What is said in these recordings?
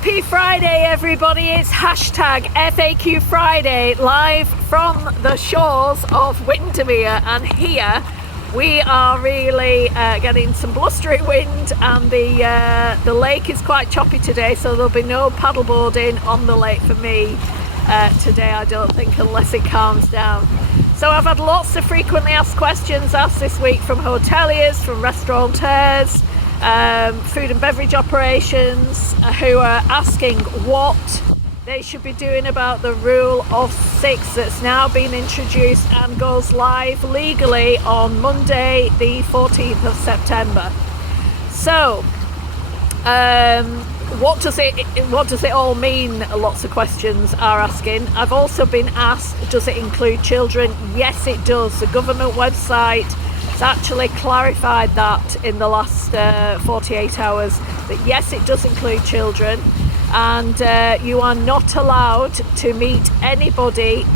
Happy Friday, everybody. It's hashtag FAQ Friday, live from the shores of Windermere, and here we are really getting some blustery wind, and the lake is quite choppy today, so there'll be no paddleboarding on the lake for me today, I don't think, unless it calms down. So I've had lots of frequently asked questions asked this week from hoteliers, from restaurateurs, food and beverage operations, who are asking what they should be doing about the rule of 6 that's now been introduced and goes live legally on Monday the 14th of September. So what does it all mean? Lots of questions are asking. I've also been asked, does it include children? Yes, it does. The government website has actually clarified that in the last 48 hours, that yes, it does include children, and you are not allowed to meet anybody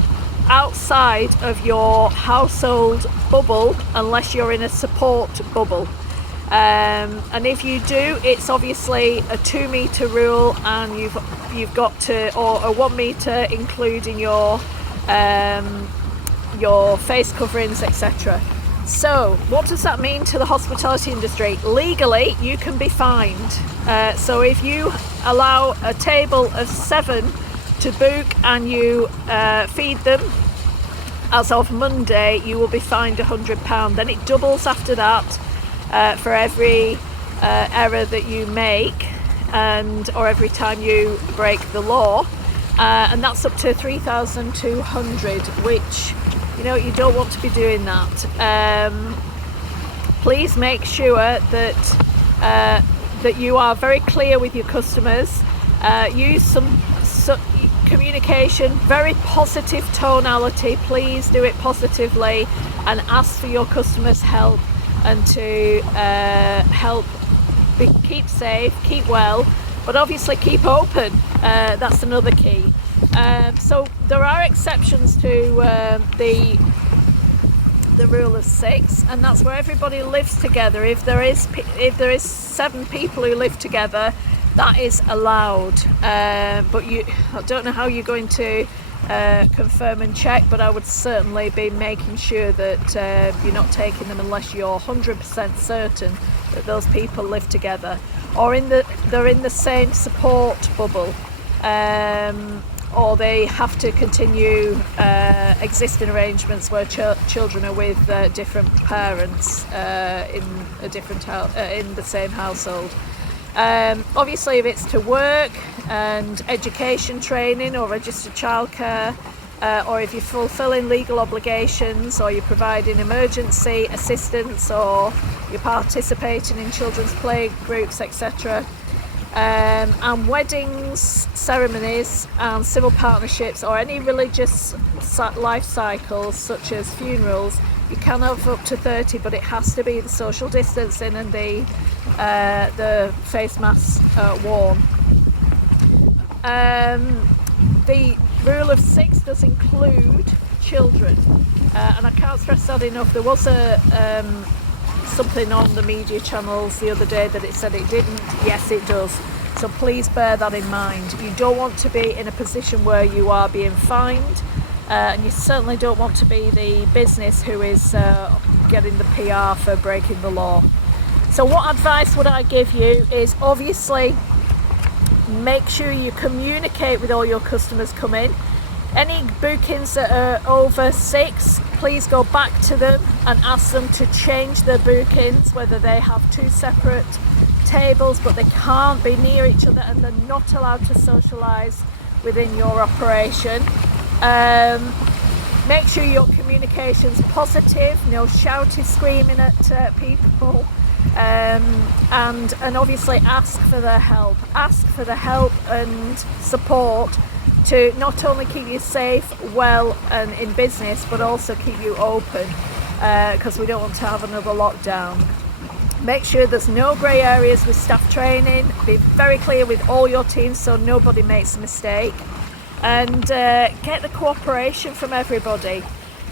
outside of your household bubble unless you're in a support bubble. And if you do, it's obviously a 2 metre rule, and you've got to, or a 1 metre including your face coverings, etc. So what does that mean to the hospitality industry? Legally, you can be fined. So if you allow a table of 7 to book and you feed them, as of Monday, you will be fined £100. Then it doubles after that for every error that you make, or every time you break the law, and that's up to 3,200, which, you don't want to be doing that. Please make sure that you are very clear with your customers. Use some communication, very positive tonality. Please do it positively and ask for your customers' help, and to keep safe, keep well, but obviously keep open. That's another key. So there are exceptions to the rule of 6, and that's where everybody lives together. If there is 7 people who live together, that is allowed. But I don't know how you're going to confirm and check, but I would certainly be making sure that you're not taking them unless you're 100% certain that those people live together, or they're in the same support bubble, or they have to continue existing arrangements where children are with different parents in the same household. Obviously, if it's to work and education training or registered childcare, or if you're fulfilling legal obligations, or you're providing emergency assistance, or you're participating in children's play groups, etc. And weddings, ceremonies and civil partnerships, or any religious life cycles such as funerals, you can have up to 30, but it has to be the social distancing and the face masks worn. The rule of 6 does include children, and I can't stress that enough. There was something on the media channels the other day that it said it didn't. Yes, it does. So please bear that in mind. You don't want to be in a position where you are being fined, and you certainly don't want to be the business who is getting the PR for breaking the law. So what advice would I give you is, obviously, make sure you communicate with all your customers come in. Any bookings that are over 6, please go back to them and ask them to change their bookings, whether they have 2 separate tables but they can't be near each other and they're not allowed to socialise within your operation. Make sure your communication's positive, no shouty screaming at people, and obviously ask for their help. Ask for the help and support to not only keep you safe, well and in business, but also keep you open, because we don't want to have another lockdown. Make sure there's no grey areas with staff training. Be very clear with all your teams so nobody makes a mistake, and get the cooperation from everybody.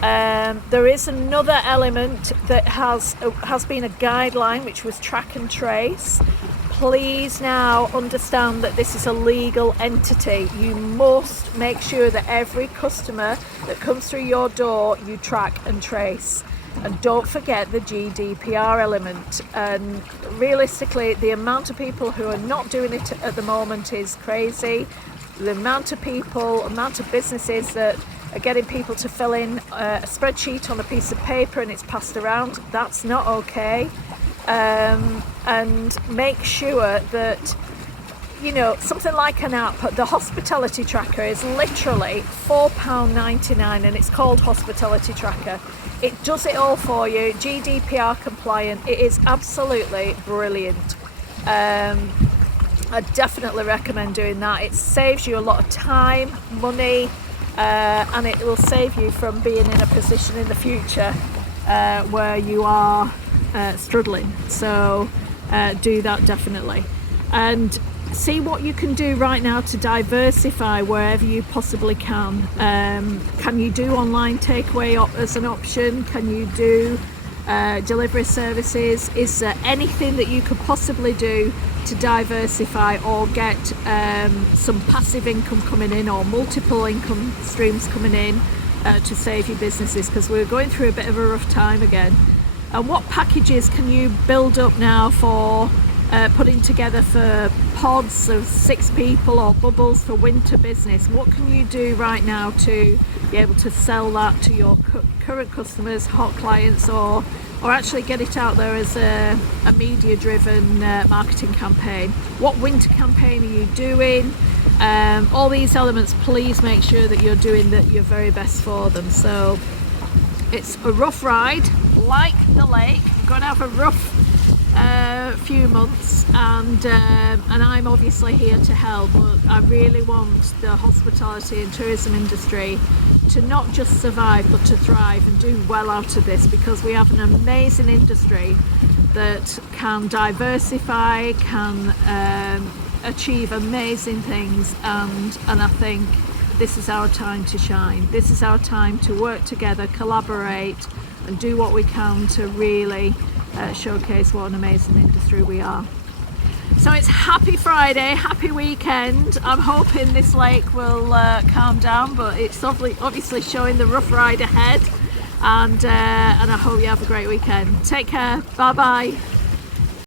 There is another element that has been a guideline, which was track and trace. please now understand that this is a legal entity. You must make sure that every customer that comes through your door, you track and trace. And don't forget the GDPR element. And realistically, the amount of people who are not doing it at the moment is crazy. The amount of businesses that are getting people to fill in a spreadsheet on a piece of paper and it's passed around, that's not okay. And make sure that, something like an app, the hospitality tracker is literally £4.99 and it's called Hospitality Tracker. It does it all for you, GDPR compliant. It is absolutely brilliant. I definitely recommend doing that. It saves you a lot of time, money, and it will save you from being in a position in the future where you are struggling. So do that definitely. And see what you can do right now to diversify wherever you possibly can. Can you do online takeaway as an option? Can you do delivery services? Is there anything that you could possibly do to diversify or get some passive income coming in or multiple income streams coming in to save your businesses? Because we're going through a bit of a rough time again. And what packages can you build up now for putting together for pods of 6 people or bubbles for winter business? What can you do right now to be able to sell that to your current customers, hot clients, or actually get it out there as a media driven marketing campaign? What winter campaign are you doing? All these elements, please make sure that you're doing your very best for them. So it's a rough ride, like the lake. We're going to have a rough few months, and I'm obviously here to help, but I really want the hospitality and tourism industry to not just survive but to thrive and do well out of this, because we have an amazing industry that can diversify, can achieve amazing things, and I think this is our time to shine. This is our time to work together, collaborate, and do what we can to really showcase what an amazing industry we are. So it's happy Friday, happy weekend. I'm hoping this lake will calm down, but it's obviously showing the rough ride ahead, and I hope you have a great weekend. Take care, bye bye.